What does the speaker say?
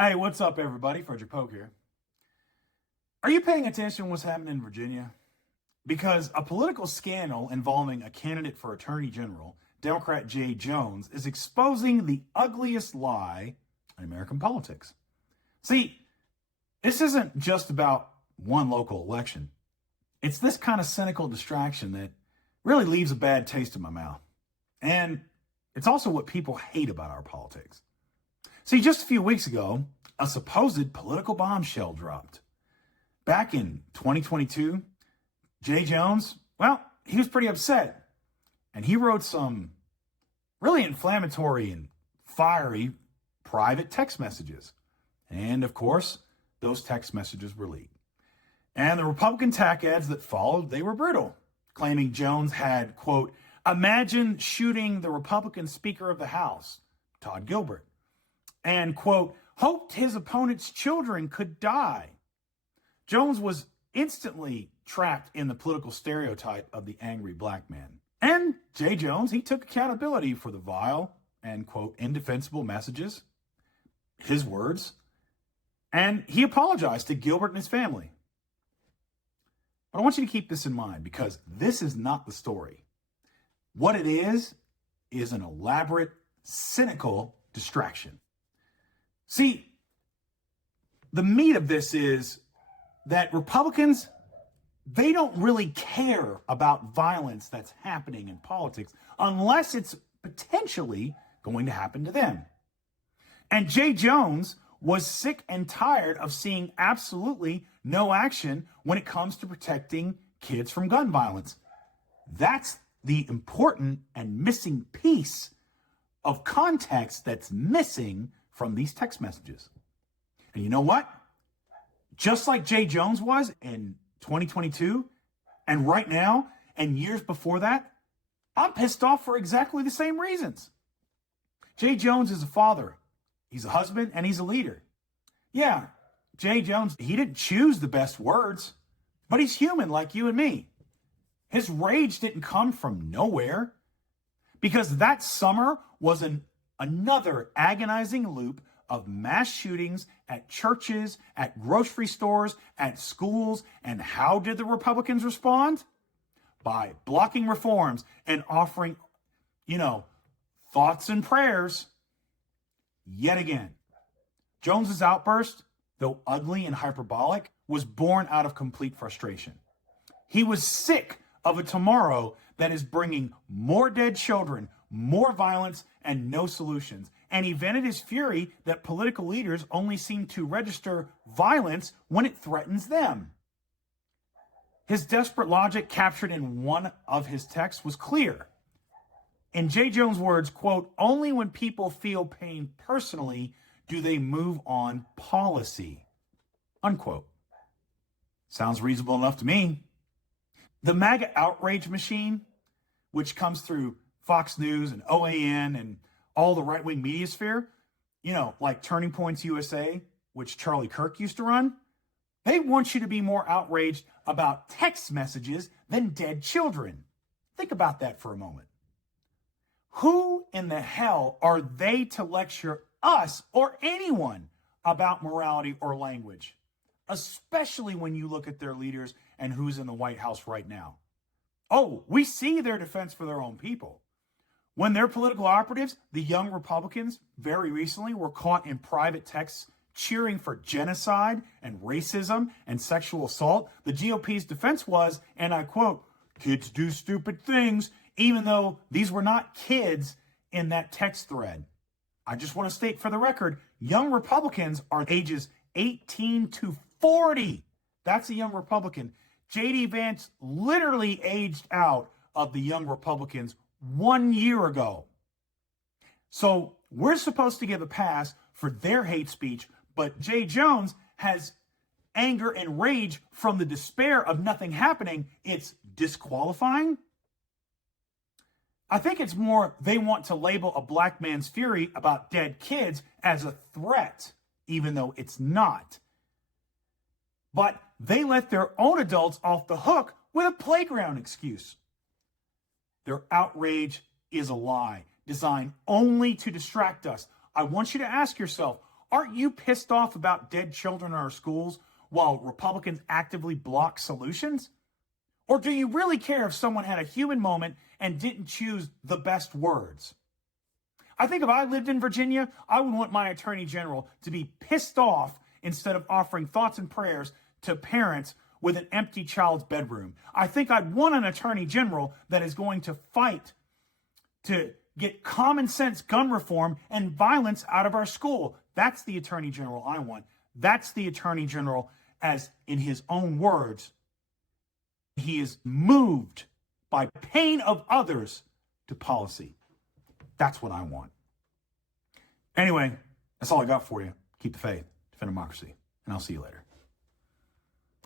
Hey, what's up, everybody? Frederic Poag here. Are you paying attention to what's happening in Virginia? Because a political scandal involving a candidate for Attorney General, Democrat Jay Jones, is exposing the ugliest lie in American politics. See, this isn't just about one local election. It's this kind of cynical distraction that really leaves a bad taste in my mouth. And it's also what people hate about our politics. See, just a few weeks ago, a supposed political bombshell dropped. Back in 2022, Jay Jones, well, he was pretty upset. And he wrote some really inflammatory and fiery private text messages. And of course, those text messages were leaked. And the Republican attack ads that followed, they were brutal, claiming Jones had, quote, imagined shooting the Republican Speaker of the House, Todd Gilbert, and, quote, hoped his opponent's children could die. Jones was instantly trapped in the political stereotype of the angry black man. And Jay Jones, he took accountability for the vile and, quote, indefensible messages, his words, and he apologized to Gilbert and his family. But I want you to keep this in mind because this is not the story. What it is an elaborate, cynical distraction. See, the meat of this is that Republicans, they don't really care about violence that's happening in politics unless it's potentially going to happen to them. And Jay Jones was sick and tired of seeing absolutely no action when it comes to protecting kids from gun violence. That's the important and missing piece of context that's missing from these text messages. And you know what? Just like Jay Jones was in 2022, and right now, and years before that, I'm pissed off for exactly the same reasons. Jay Jones is a father, he's a husband, and he's a leader. Yeah, Jay Jones, he didn't choose the best words, but he's human like you and me. His rage didn't come from nowhere because that summer was another agonizing loop of mass shootings at churches, at grocery stores, at schools. And how did the Republicans respond? By blocking reforms and offering, thoughts and prayers. Yet again, Jones's outburst, though ugly and hyperbolic, was born out of complete frustration. He was sick of a tomorrow that is bringing more dead children, more violence, and no solutions. And he vented his fury that political leaders only seem to register violence when it threatens them. His desperate logic captured in one of his texts was clear. In Jay Jones' words, quote, only when people feel pain personally do they move on policy, unquote. Sounds reasonable enough to me. The MAGA outrage machine, which comes through Fox News and OAN and all the right-wing media sphere, like Turning Points USA, which Charlie Kirk used to run, they want you to be more outraged about text messages than dead children. Think about that for a moment. Who in the hell are they to lecture us or anyone about morality or language, especially when you look at their leaders and who's in the White House right now? Oh, we see their defense for their own people. When their political operatives, the young Republicans, very recently were caught in private texts cheering for genocide and racism and sexual assault, the GOP's defense was, and I quote, kids do stupid things, even though these were not kids in that text thread. I just want to state for the record, young Republicans are ages 18 to 40. That's a young Republican. J.D. Vance literally aged out of the young Republicans 1 year ago. So we're supposed to give a pass for their hate speech, but Jay Jones has anger and rage from the despair of nothing happening. It's disqualifying. I think it's more they want to label a black man's fury about dead kids as a threat, even though it's not. But they let their own adults off the hook with a playground excuse. Their outrage is a lie designed only to distract us. I want you to ask yourself, Aren't you pissed off about dead children in our schools while Republicans actively block solutions? Or do you really care if someone had a human moment and didn't choose the best words? I think if I lived in Virginia, I would want my attorney general to be pissed off instead of offering thoughts and prayers to parents with an empty child's bedroom. I think I'd want an attorney general that is going to fight to get common sense gun reform and violence out of our school. That's the attorney general I want. That's the attorney general, as in his own words, he is moved by pain of others to policy. That's what I want. Anyway, that's all I got for you. Keep the faith, defend democracy, and I'll see you later.